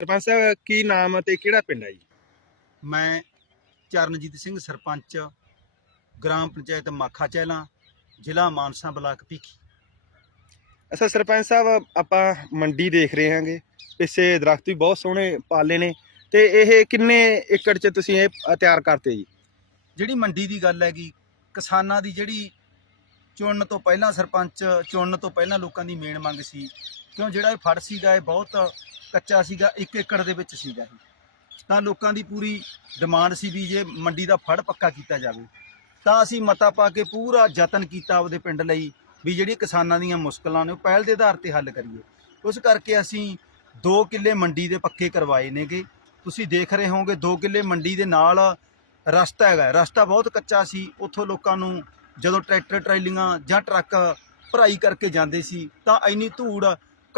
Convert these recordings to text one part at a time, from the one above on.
ਸਰਪੰਚ ਸਾਹਿਬ ਕੀ ਨਾਮ ਤੇ ਕਿਹੜਾ ਪਿੰਡ ਹੈ ਜੀ? ਮੈਂ ਚਰਨਜੀਤ ਸਿੰਘ ਸਰਪੰਚ ਗ੍ਰਾਮ ਪੰਚਾਇਤ ਮਾਖਾ ਚਹਿਲਾਂ ਜ਼ਿਲ੍ਹਾ ਮਾਨਸਾ ਬਲਾਕ ਭੀਖੀ। ਅੱਛਾ ਸਰਪੰਚ ਸਾਹਿਬ ਆਪਾਂ ਮੰਡੀ ਦੇਖ ਰਹੇ ਹਾਂਗੇ। ਪਿੱਛੇ ਦਰਖਤ ਵੀ ਬਹੁਤ ਸੋਹਣੇ ਪਾਲੇ ਨੇ ਤੇ ਇਹ ਕਿੰਨੇ ਏਕੜ 'ਚ ਤੁਸੀਂ ਇਹ ਤਿਆਰ ਕਰਤੇ ਜੀ? ਜਿਹੜੀ ਮੰਡੀ ਦੀ ਗੱਲ ਹੈਗੀ ਕਿਸਾਨਾਂ ਦੀ ਜਿਹੜੀ ਚੁਣਨ ਤੋਂ ਪਹਿਲਾਂ ਸਰਪੰਚ ਚੁਣਨ ਤੋਂ ਪਹਿਲਾਂ ਲੋਕਾਂ ਦੀ ਮੇਨ ਮੰਗ ਸੀ ਕਿਉਂ ਜਿਹੜਾ ਇਹ ਫੜ ਸੀਗਾ ਇਹ ਬਹੁਤ ਕੱਚਾ ਸੀਗਾ 1 ਏਕੜ ਦੇ ਵਿੱਚ ਸੀਗਾ ਇਹ। ਤਾਂ ਲੋਕਾਂ ਦੀ ਪੂਰੀ ਡਿਮਾਂਡ ਸੀ ਵੀ ਜੇ ਮੰਡੀ ਦਾ ਫੜ ਪੱਕਾ ਕੀਤਾ ਜਾਵੇ, ਤਾਂ ਅਸੀਂ ਮਤਾ ਪਾ ਕੇ ਪੂਰਾ ਯਤਨ ਕੀਤਾ ਆਪਦੇ ਪਿੰਡ ਲਈ ਵੀ ਜਿਹੜੀ ਕਿਸਾਨਾਂ ਦੀਆਂ ਮੁਸ਼ਕਲਾਂ ਨੇ ਉਹ ਪਹਿਲ ਦੇ ਆਧਾਰ ਤੇ ਹੱਲ ਕਰੀਏ। ਉਸ ਕਰਕੇ ਅਸੀਂ 2 ਕਿੱਲੇ ਮੰਡੀ ਦੇ ਪੱਕੇ ਕਰਵਾਏ ਨੇਗੇ। ਤੁਸੀਂ ਦੇਖ ਰਹੇ ਹੋਵੋਗੇ 2 ਕਿੱਲੇ ਮੰਡੀ ਦੇ ਨਾਲ ਰਸਤਾ ਹੈਗਾ ਰਸਤਾ ਬਹੁਤ ਕੱਚਾ ਸੀ। ਉੱਥੋਂ ਲੋਕਾਂ ਨੂੰ ਜਦੋਂ ਟਰੈਕਟਰ, ਟਰੈਲੀਆਂ ਜਾਂ ਟਰੱਕ ਭਰਾਈ ਕਰਕੇ ਜਾਂਦੇ ਸੀ, ਤਾਂ ਇੰਨੀ ਧੂੜ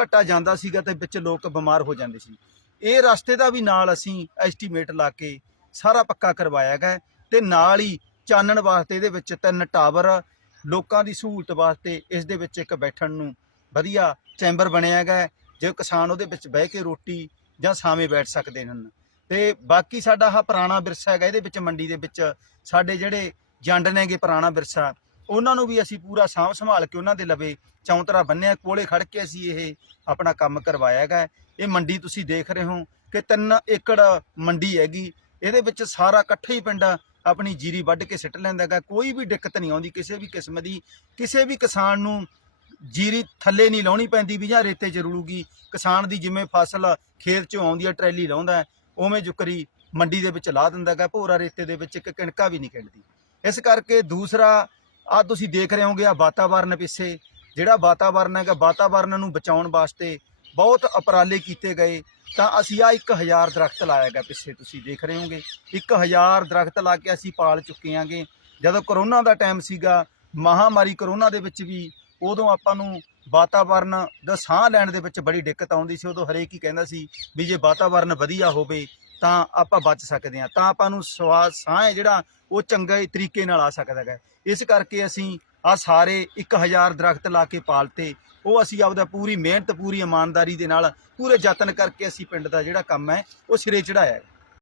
ਘਟਾ ਜਾਂਦਾ ਸੀਗਾ ਤੇ ਵਿੱਚ ਲੋਕ ਬਿਮਾਰ ਹੋ ਜਾਂਦੇ ਸੀ। ਇਹ ਰਸਤੇ ਦਾ ਵੀ ਨਾਲ ਅਸੀਂ ਐਸਟੀਮੇਟ ਲਾ ਕੇ ਸਾਰਾ ਪੱਕਾ ਕਰਵਾਇਆ ਗਿਆ ਤੇ ਨਾਲ ਹੀ ਚਾਨਣ ਵਾਸਤੇ ਇਹਦੇ ਵਿੱਚ ਤਿੰਨ ਟਾਵਰ, ਲੋਕਾਂ ਦੀ ਸਹੂਲਤ ਵਾਸਤੇ ਇਸ ਦੇ ਵਿੱਚ ਇੱਕ ਬੈਠਣ ਨੂੰ ਵਧੀਆ ਚੈਂਬਰ ਬਣਿਆ ਹੈਗਾ ਜੇ ਕਿਸਾਨ ਉਹਦੇ ਵਿੱਚ ਬਹਿ ਕੇ ਰੋਟੀ ਜਾਂ ਸਾਵੇਂ ਬੈਠ ਸਕਦੇ ਹਨ। ਤੇ ਬਾਕੀ ਸਾਡਾ ਆਹ ਪੁਰਾਣਾ ਵਿਰਸਾ ਹੈਗਾ, ਇਹਦੇ ਵਿੱਚ ਮੰਡੀ ਦੇ ਵਿੱਚ ਸਾਡੇ ਜਿਹੜੇ ਜੰਡ ਨੇਗੇ ਪੁਰਾਣਾ ਵਿਰਸਾ ਉਹਨਾਂ ਨੂੰ ਵੀ ਅਸੀਂ ਪੂਰਾ ਸਾਂਭ ਸੰਭਾਲ ਕੇ ਉਹਨਾਂ ਦੇ ਲਵੇ ਚੌਂਤਰਾ ਬੰਨਿਆ, ਕੋਲੇ ਖੜ ਕੇ ਅਸੀਂ ਇਹ ਆਪਣਾ ਕੰਮ ਕਰਵਾਇਆ ਹੈਗਾ ਇਹ ਮੰਡੀ ਤੁਸੀਂ ਦੇਖ ਰਹੇ ਹੋ ਕਿ 3 ਏਕੜ ਮੰਡੀ ਹੈਗੀ। ਇਹਦੇ ਵਿੱਚ ਸਾਰਾ ਇਕੱਠੇ ਹੀ ਪਿੰਡ ਆਪਣੀ ਜੀਰੀ ਵੱਢ ਕੇ ਸਿੱਟ ਲੈਂਦਾ ਹੈਗਾ। ਕੋਈ ਵੀ ਦਿੱਕਤ ਨਹੀਂ ਆਉਂਦੀ, ਕਿਸੇ ਵੀ ਕਿਸਮ ਦੀ, ਕਿਸੇ ਵੀ ਕਿਸਾਨ ਨੂੰ ਜੀਰੀ ਥੱਲੇ ਨਹੀਂ ਲਾਉਣੀ ਪੈਂਦੀ ਵੀ ਜਾਂ ਰੇਤੇ 'ਚ ਰੁਲੂਗੀ। ਕਿਸਾਨ ਦੀ ਜਿਵੇਂ ਫਸਲ ਖੇਤ 'ਚੋਂ ਆਉਂਦੀ ਹੈ, ਟਰੈਲੀ ਲਾਉਂਦਾ ਉਵੇਂ ਜੁਕਰੀ ਮੰਡੀ ਦੇ ਵਿੱਚ ਲਾ ਦਿੰਦਾ ਹੈਗਾ। ਭੋਰਾ ਰੇਤੇ ਦੇ ਵਿੱਚ ਇੱਕ ਕਿਣਕਾ ਵੀ ਨਹੀਂ ਕਿਣਦੀ ਇਸ ਕਰਕੇ ਦੂਸਰਾ ਆ ਤੁਸੀਂ ਦੇਖ ਰਹੇ ਹੋਗੇ ਆ ਵਾਤਾਵਰਨ ਪਿੱਛੇ, ਜਿਹੜਾ ਵਾਤਾਵਰਨ ਹੈਗਾ, ਵਾਤਾਵਰਨ ਨੂੰ ਬਚਾਉਣ ਵਾਸਤੇ ਬਹੁਤ ਉਪਰਾਲੇ ਕੀਤੇ ਗਏ। ਤਾਂ ਅਸੀਂ ਆ 1000 ਦਰਖਤ ਲਾਇਆ ਗਿਆ ਪਿੱਛੇ, ਤੁਸੀਂ ਦੇਖ ਰਹੇ ਹੋਗੇ। 1000 ਦਰਖਤ ਲਾ ਕੇ ਅਸੀਂ ਪਾਲ ਚੁੱਕੇ ਆਂਗੇ। ਜਦੋਂ ਕਰੋਨਾ ਦਾ ਟਾਈਮ ਸੀਗਾ, ਮਹਾਮਾਰੀ ਕਰੋਨਾ ਦੇ ਵਿੱਚ ਵੀ ਉਦੋਂ ਆਪਾਂ ਨੂੰ ਵਾਤਾਵਰਨ ਦਾ ਸਾਹ ਲੈਣ ਦੇ ਵਿੱਚ ਬੜੀ ਦਿੱਕਤ ਆਉਂਦੀ ਸੀ। ਉਦੋਂ ਹਰੇਕ ਹੀ ਕਹਿੰਦਾ ਸੀ ਵੀ ਜੇ ਵਾਤਾਵਰਨ ਵਧੀਆ ਹੋਵੇ ਤਾਂ ਆਪਾਂ ਬਚ ਸਕਦੇ ਹਾਂ। ਤਾਂ ਆਪਾਂ ਨੂੰ ਸਵਾਦ ਸਾਹ ਹੈ ਜਿਹੜਾ, ਉਹ ਚੰਗੇ ਤਰੀਕੇ ਨਾਲ ਆ ਸਕਦਾ ਹੈ। ਇਸ ਕਰਕੇ ਅਸੀਂ ਆ ਸਾਰੇ 1000 ਦਰਖਤ ਲਾ ਕੇ ਪਾਲਤੇ। ਉਹ ਅਸੀਂ ਆਪਦਾ ਪੂਰੀ ਮਿਹਨਤ, ਪੂਰੀ ਇਮਾਨਦਾਰੀ ਦੇ ਨਾਲ, ਪੂਰੇ ਯਤਨ ਕਰਕੇ ਅਸੀਂ ਪਿੰਡ ਦਾ ਜਿਹੜਾ ਕੰਮ ਹੈ, ਉਹ ਸਿਰੇ ਚੜਾਇਆ